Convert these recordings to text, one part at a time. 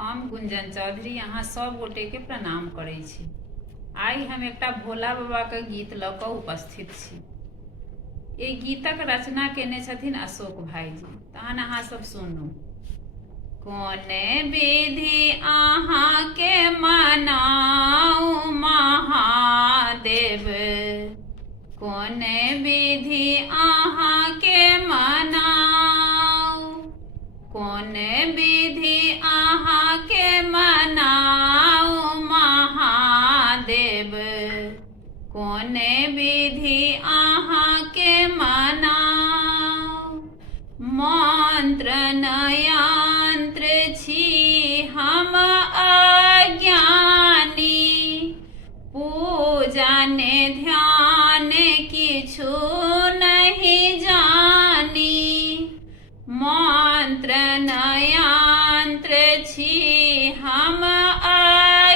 हम गुंजन चौधरी यहाँ सब गोटे के प्रणाम करै छी। आई हम एकटा भोला बाबा के गीत लऽ कऽ उपस्थित छी। एहि गीतक रचना केने छथिन अशोक भाईजी। तहन अहाँ सब सुनू। कोने विधि अहाँ के मनाऊ महादेव, कोने विधि अहाँ के मनाऊ, कोने विधि अहाँ के मनाऊ महादेव, कोने विधि अहाँ के मनाऊ। मंत्र नयंत्र छी हम अज्ञानी, पूजा ने ध्यान किछु नहीं जानी। मंत्र नयंत्र छी हम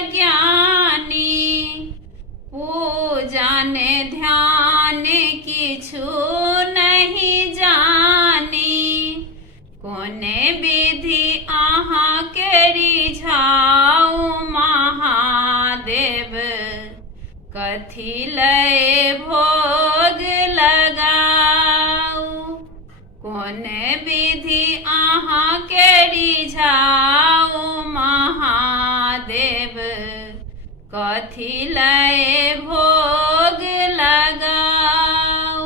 अज्ञानी, पूजा ने ध्यान किछु नहीं जानी। कोने विधि अहाँ के रिझाऊ महादेव, कथी लय भोग लगाऊ। कोने विधि अहाँ के रिझाऊ महादेव, कथी लय भोग लगाऊ।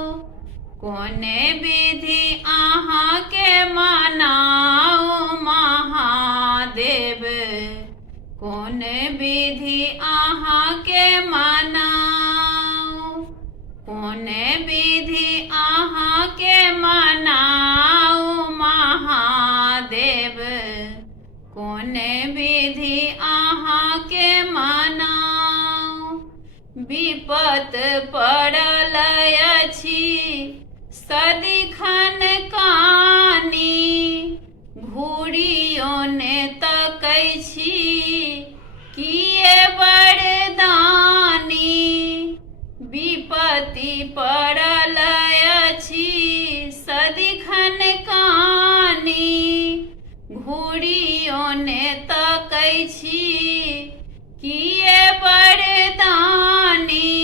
कोने विधि अहाँ के मनाऊ महादेव, कोने विधि अहाँ के मनाऊ। कोने विधि अहाँ के मनाऊ महादेव, कोने विधि अहाँ के मनाऊ। विपत पड़ल अछि सदिखन कानी, घूरियो ने तकै छी किए बरदानी। विपत्ति पड़ल अछि सदिखन कानी, घूरियो ने तकै छी किए बरदानी।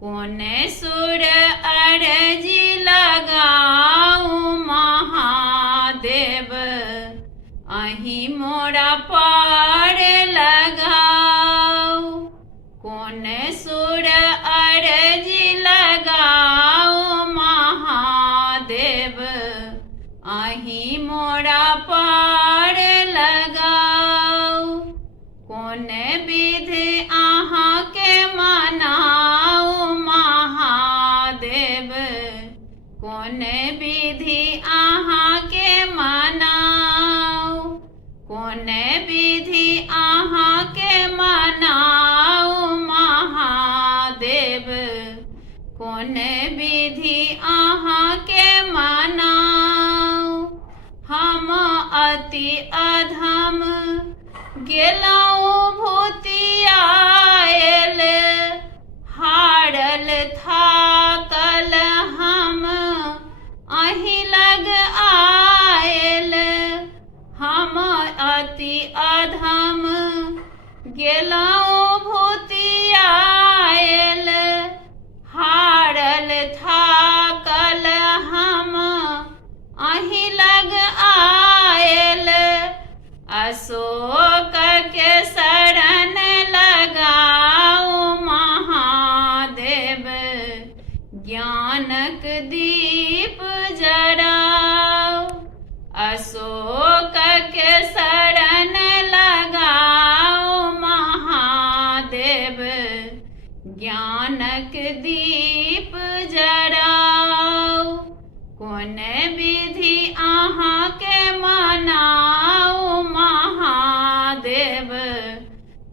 कोने सुर अरजी लगाऊ महादेव, अहीं मोरा पार लगाऊ। कोने सुर अरजी लगाऊ महादेव, अहीं मोरा पार लगाऊ। कोने विधि अहाँ के मनाऊ महादेव, कोने विधि अहाँ के मनाऊ। कोने विधि अहाँ के मनाऊ महादेव, कोने विधि अहाँ के मनाऊ। हम अति अधम गेलौं भूतियाएल, हारल थाकल हम अहीं लग आयल। हम अति अधम गेलौं भूतियाएल, हारल थाकल हम अहीं लग आयल। अशोक के शरण लगाऊ महादेव, ज्ञानक दीप जराऊ। अशोक के शरण लगाऊ महादेव, ज्ञानक दीप जराऊ। कोने विधि अहाँ के मनाऊ महादेव,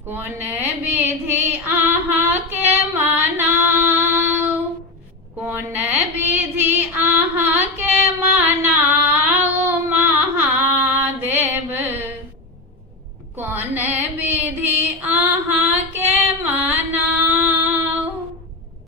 कोने विधि अहाँ के मनाऊ। कोने विधि अहाँ के मनाऊ महादेव, कोने विधि अहाँ